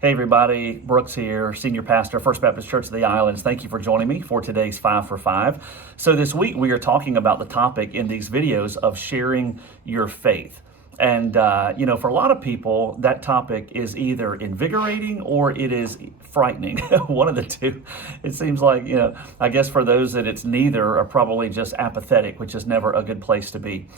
Hey everybody, Brooks here, Senior Pastor, First Baptist Church of the Islands. Thank you for joining me for today's 5 for 5. So this week we are talking about the topic in these videos of sharing your faith. And, for a lot of people, that topic is either invigorating or it is frightening. One of the two. It seems like, I guess for those that it's neither are probably just apathetic, which is never a good place to be.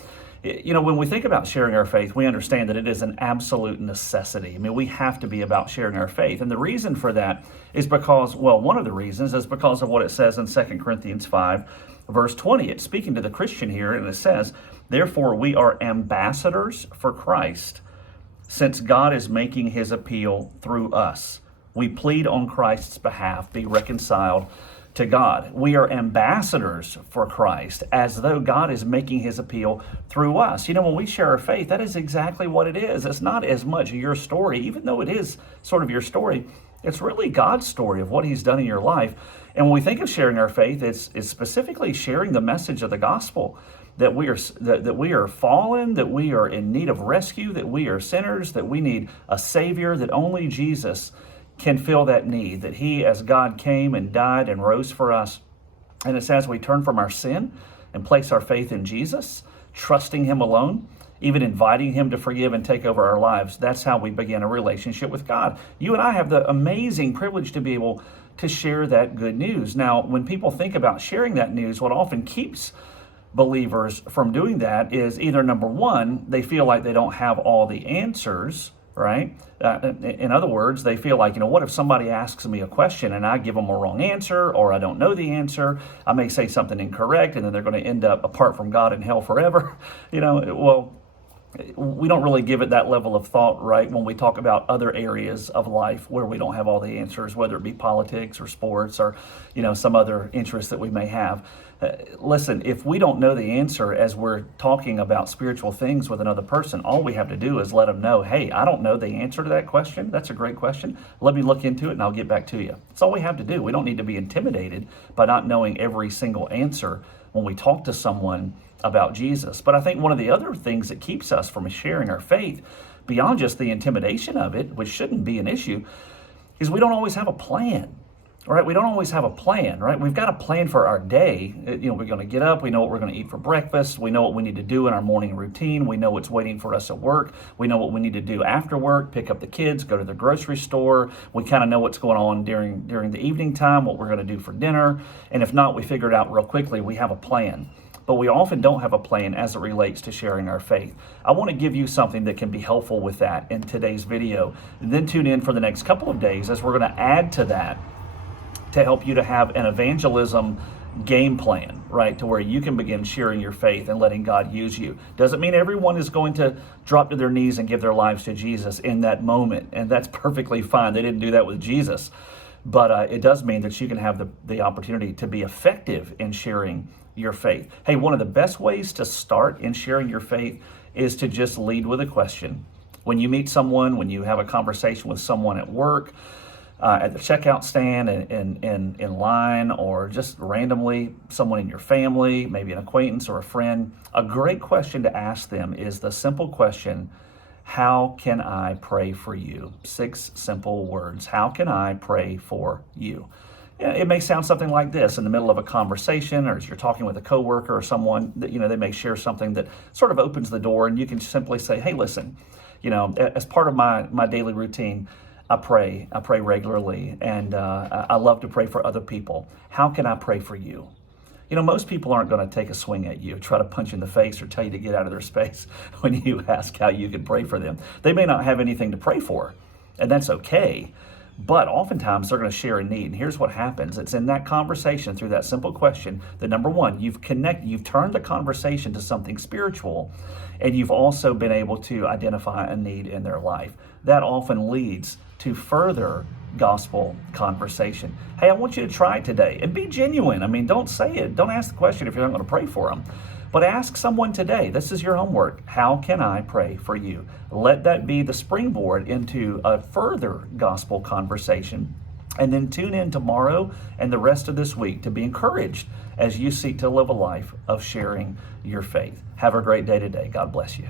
When we think about sharing our faith, we understand that it is an absolute necessity. I mean, we have to be about sharing our faith. And the reason for that is because, one of the reasons is because of what it says in 2 Corinthians 5, verse 20. It's speaking to the Christian here, and it says, "Therefore we are ambassadors for Christ, since God is making his appeal through us. We plead on Christ's behalf, be reconciled to God." We are ambassadors for Christ, as though God is making his appeal through us. When we share our faith, that is exactly what it is. It's not as much your story, even though it is sort of your story. It's really God's story of what he's done in your life. And when we think of sharing our faith, it's specifically sharing the message of the gospel, that we are fallen, that we are in need of rescue, that we are sinners, that we need a Savior, that only Jesus can fill that need, that he, as God, came and died and rose for us. And it's as we turn from our sin and place our faith in Jesus, trusting him alone, even inviting him to forgive and take over our lives, that's how we begin a relationship with God. You and I have the amazing privilege to be able to share that good news. Now, when people think about sharing that news, what often keeps believers from doing that is either, number one, they feel like they don't have all the answers, right? In other words, they feel like, what if somebody asks me a question and I give them a wrong answer, or I don't know the answer? I may say something incorrect and then they're going to end up apart from God in hell forever. We don't really give it that level of thought, right, when we talk about other areas of life where we don't have all the answers, whether it be politics or sports or, some other interest that we may have. Listen, if we don't know the answer as we're talking about spiritual things with another person, all we have to do is let them know, hey, I don't know the answer to that question. That's a great question. Let me look into it and I'll get back to you. That's all we have to do. We don't need to be intimidated by not knowing every single answer when we talk to someone about Jesus. But I think one of the other things that keeps us from sharing our faith, beyond just the intimidation of it, which shouldn't be an issue, is we don't always have a plan. Right? We don't always have a plan, right? We've got a plan for our day. We're going to get up. We know what we're going to eat for breakfast. We know what we need to do in our morning routine. We know what's waiting for us at work. We know what we need to do after work, pick up the kids, go to the grocery store. We kind of know what's going on during the evening time, what we're going to do for dinner. And if not, we figure it out real quickly. We have a plan. But we often don't have a plan as it relates to sharing our faith. I want to give you something that can be helpful with that in today's video. And then tune in for the next couple of days as we're going to add to that to help you to have an evangelism game plan, right? To where you can begin sharing your faith and letting God use you. Doesn't mean everyone is going to drop to their knees and give their lives to Jesus in that moment. And that's perfectly fine. They didn't do that with Jesus. But it does mean that you can have the opportunity to be effective in sharing your faith. Hey, one of the best ways to start in sharing your faith is to just lead with a question. When you meet someone, when you have a conversation with someone at work, at the checkout stand, in line, or just randomly, someone in your family, maybe an acquaintance or a friend, a great question to ask them is the simple question, how can I pray for you? 6 simple words. How can I pray for you? It may sound something like this in the middle of a conversation, or as you're talking with a coworker or someone that, they may share something that sort of opens the door, and you can simply say, hey, listen, as part of my daily routine, I pray regularly, and I love to pray for other people. How can I pray for you? Most people aren't going to take a swing at you, try to punch you in the face, or tell you to get out of their space when you ask how you can pray for them. They may not have anything to pray for, and that's okay. But oftentimes they're going to share a need. And here's what happens. It's in that conversation, through that simple question, that number one, you've turned the conversation to something spiritual, and you've also been able to identify a need in their life. That often leads to further gospel conversation. Hey, I want you to try it today and be genuine. I mean, don't say it. Don't ask the question if you're not going to pray for them. But ask someone today, this is your homework, how can I pray for you? Let that be the springboard into a further gospel conversation. And then tune in tomorrow and the rest of this week to be encouraged as you seek to live a life of sharing your faith. Have a great day today. God bless you.